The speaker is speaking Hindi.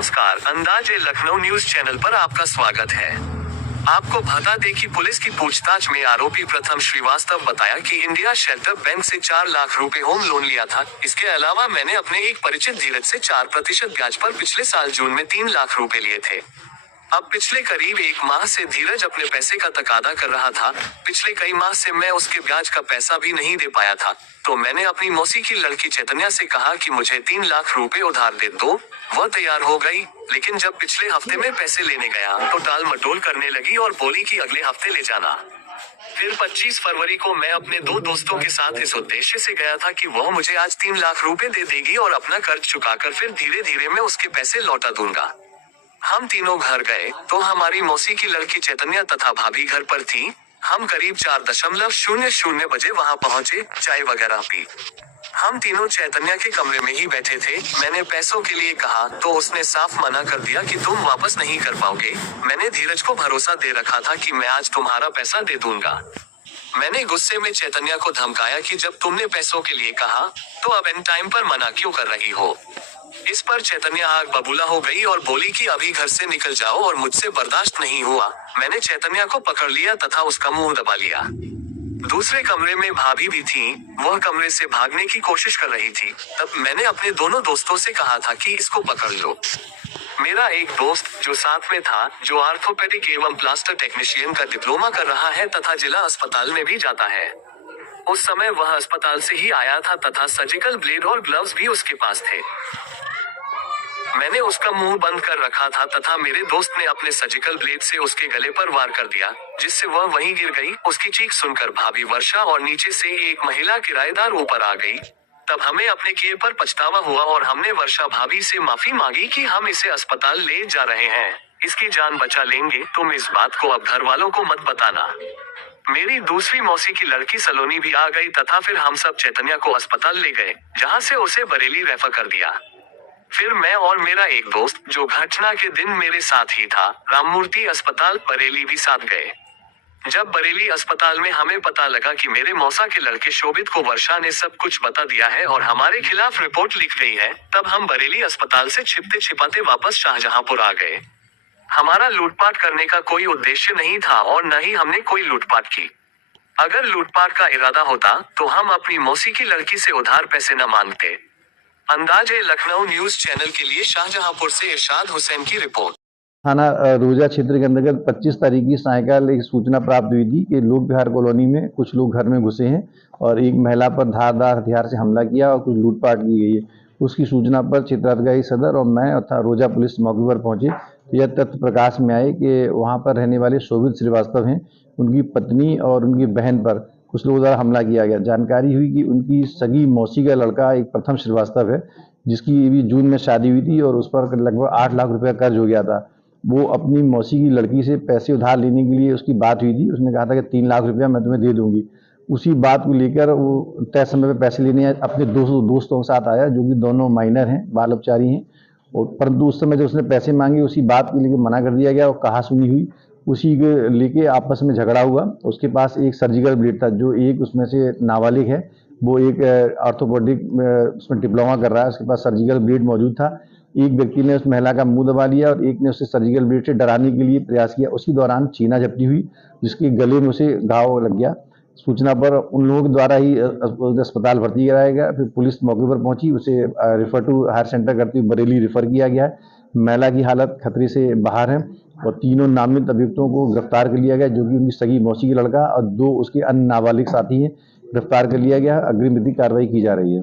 नमस्कार, अंदाज लखनऊ न्यूज चैनल पर आपका स्वागत है। आपको बता दें कि पुलिस की पूछताछ में आरोपी प्रथम श्रीवास्तव बताया कि इंडिया शेल्टर बैंक से 4 लाख रुपए होम लोन लिया था। इसके अलावा मैंने अपने एक परिचित धीरज से 4% ब्याज पर पिछले साल जून में 3 लाख रुपए लिए थे। अब पिछले करीब 1 माह से धीरज अपने पैसे का तकादा कर रहा था। पिछले कई माह से मैं उसके ब्याज का पैसा भी नहीं दे पाया था, तो मैंने अपनी मौसी की लड़की चैतन्या से कहा कि मुझे 3 लाख रुपए उधार दे दो। वह तैयार हो गई, लेकिन जब पिछले हफ्ते में पैसे लेने गया तो टाल मटोल करने लगी और बोली कि अगले हफ्ते ले जाना। फिर 25 फरवरी को मैं अपने 2 दोस्तों के साथ इस उद्देश्य से गया था कि वह मुझे आज 3 लाख रुपए दे देगी और अपना कर्ज चुकाकर फिर धीरे धीरे मैं उसके पैसे लौटा दूंगा। हम तीनों घर गए तो हमारी मौसी की लड़की चैतन्या तथा भाभी घर पर थी। हम करीब 4:00 बजे वहां पहुंचे, चाय वगैरह पी। हम तीनों चैतन्या के कमरे में ही बैठे थे। मैंने पैसों के लिए कहा तो उसने साफ मना कर दिया कि तुम वापस नहीं कर पाओगे। मैंने धीरज को भरोसा दे रखा था कि मैं आज तुम्हारा पैसा दे दूंगा। मैंने गुस्से में चैतन्या को धमकाया कि जब तुमने पैसों के लिए कहा तो अब एन टाइम पर मना क्यों कर रही हो। इस पर चैतन्या आग बबूला हो गई और बोली कि अभी घर से निकल जाओ और मुझसे बर्दाश्त नहीं हुआ। मैंने चैतन्या को पकड़ लिया तथा उसका मुंह दबा लिया। दूसरे कमरे में भाभी भी थी, वह कमरे से भागने की कोशिश कर रही थी। तब मैंने अपने दोनों दोस्तों से कहा था कि इसको पकड़ लो। मेरा एक दोस्त जो साथ में था, जो आर्थोपेडिक एवं प्लास्टर टेक्नीशियन का डिप्लोमा कर रहा है तथा जिला अस्पताल में भी जाता है। उस समय वह अस्पताल से ही आया था तथा सर्जिकल ब्लेड और ग्लव्स भी उसके पास थे। मैंने उसका मुंह बंद कर रखा था तथा मेरे दोस्त ने अपने सर्जिकल ब्लेड से उसके गले पर वार कर दिया, जिससे वह वहीं गिर गई। उसकी चीख सुनकर भाभी वर्षा और नीचे से एक महिला किराएदार ऊपर आ गई। तब हमें अपने किए पर पछतावा हुआ और हमने वर्षा भाभी से माफी मांगी कि हम इसे अस्पताल ले जा रहे हैं, इसकी जान बचा लेंगे। तुम इस बात को अब घर वालों को मत बताना। मेरी दूसरी मौसी की लड़की सलोनी भी आ गई तथा फिर हम सब चैतन्या को अस्पताल ले गए, जहां से उसे बरेली रेफर कर दिया। फिर मैं और मेरा एक दोस्त, जो घटना के दिन मेरे साथ ही था, राममूर्ति अस्पताल बरेली भी साथ गए। जब बरेली अस्पताल में हमें पता लगा कि मेरे मौसा के लड़के शोभित को वर्षा ने सब कुछ बता दिया है और हमारे खिलाफ रिपोर्ट लिख गई है, तब हम बरेली अस्पताल से छिपते छिपाते वापस शाहजहांपुर आ गए। हमारा लूटपाट करने का कोई उद्देश्य नहीं था और न ही हमने कोई लूटपाट की। अगर लूटपाट का इरादा होता तो हम अपनी मौसी की लड़की से उधार पैसे न मांगते। अंदाज लखनऊ न्यूज चैनल के लिए शाहजहांपुर से इरशाद हुसैन की रिपोर्ट। थाना रोजा क्षेत्र के अंतर्गत 25 तारीख की सायंकाल एक सूचना प्राप्त हुई थी कि लोक विहार कॉलोनी में कुछ लोग घर में घुसे हैं और एक महिला पर धारदार हथियार से हमला किया और कुछ लूटपाट की गई है। उसकी सूचना पर क्षेत्राधिकारी सदर और मैं तथा रोजा पुलिस मौके पर पहुंचे तो यह तथ्य प्रकाश में आए कि वहां पर रहने वाले शोभित श्रीवास्तव हैं, उनकी पत्नी और उनकी बहन पर कुछ लोगों द्वारा हमला किया गया। जानकारी हुई कि उनकी सगी मौसी का लड़का एक प्रथम श्रीवास्तव है, जिसकी भी जून में शादी हुई थी और उस पर लगभग 8 लाख रुपये कर्ज हो गया था। वो अपनी मौसी की लड़की से पैसे उधार लेने के लिए उसकी बात हुई थी। उसने कहा था कि 3 लाख रुपया मैं तुम्हें दे दूंगी। उसी बात को लेकर वो तय समय पर पैसे लेने अपने दोस्तों के साथ आया, जो कि दोनों माइनर हैं, बाल उपचारी हैं। और परंतु उस समय जब उसने पैसे मांगे उसी बात के लिए मना कर दिया गया और कहा सुनी हुई। उसी के लेके आपस में झगड़ा हुआ। उसके पास एक सर्जिकल ब्लेड था, जो एक उसमें से नाबालिग है, वो एक ऑर्थोपेडिक उसमें डिप्लोमा कर रहा है, उसके पास सर्जिकल ब्लेड मौजूद था। एक व्यक्ति ने उस महिला का मुंह दबा लिया और एक ने उसे सर्जिकल ब्लेड से डराने के लिए प्रयास किया। उसी दौरान छीना झपटी हुई, जिसके गले में उसे घाव लग गया। सूचना पर उन लोगों के द्वारा ही अस्पताल भर्ती कराया गया। फिर पुलिस मौके पर पहुंची, उसे रेफर टू हायर सेंटर करते हुए बरेली रेफर किया गया है। महिला की हालत खतरे से बाहर है और तीनों नामित अभियुक्तों को गिरफ्तार कर लिया गया, जो कि उनकी सगी मौसी की लड़का और 2 उसके अन्य नाबालिग साथी हैं, गिरफ्तार कर लिया गया। अग्रिम विधिक कार्रवाई की जा रही है।